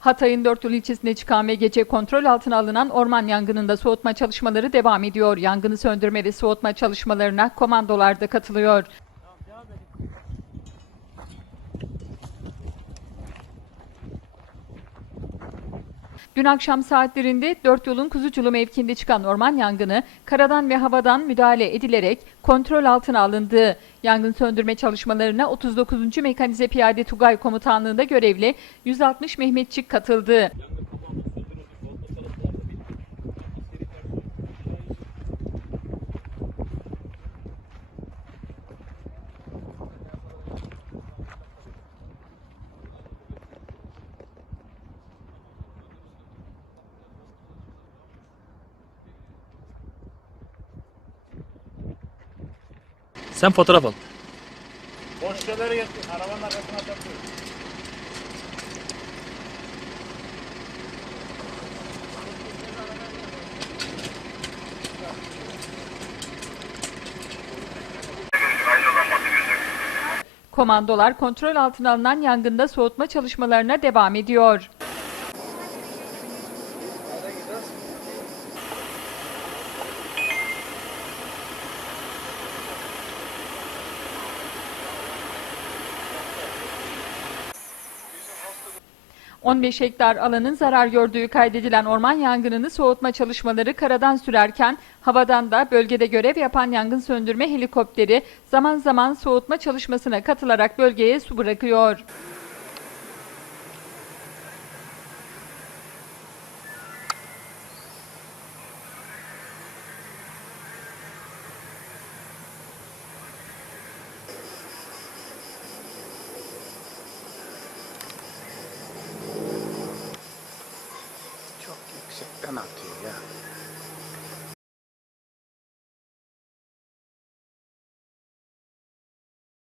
Hatay'ın dört yol ilçesinde çıkan ve gece kontrol altına alınan orman yangınında soğutma çalışmaları devam ediyor. Yangını söndürme ve soğutma çalışmalarına komandolar da katılıyor. Dün akşam saatlerinde dört yolun Kuzuculu mevkiinde çıkan orman yangını karadan ve havadan müdahale edilerek kontrol altına alındı. Yangın söndürme çalışmalarına 39. Mekanize Piyade Tugay Komutanlığı'nda görevli 160 Mehmetçik katıldı. Sen fotoğraf al. Boş şeyleri getir. Arabanın arkasına takıyor. Komandolar kontrol altına alınan yangında soğutma çalışmalarına devam ediyor. ...15 hektar alanın zarar gördüğü kaydedilen orman yangınını soğutma çalışmaları karadan sürerken... ...havadan da bölgede görev yapan yangın söndürme helikopteri... ...zaman zaman soğutma çalışmasına katılarak bölgeye su bırakıyor. Yüksekten atıyor ya.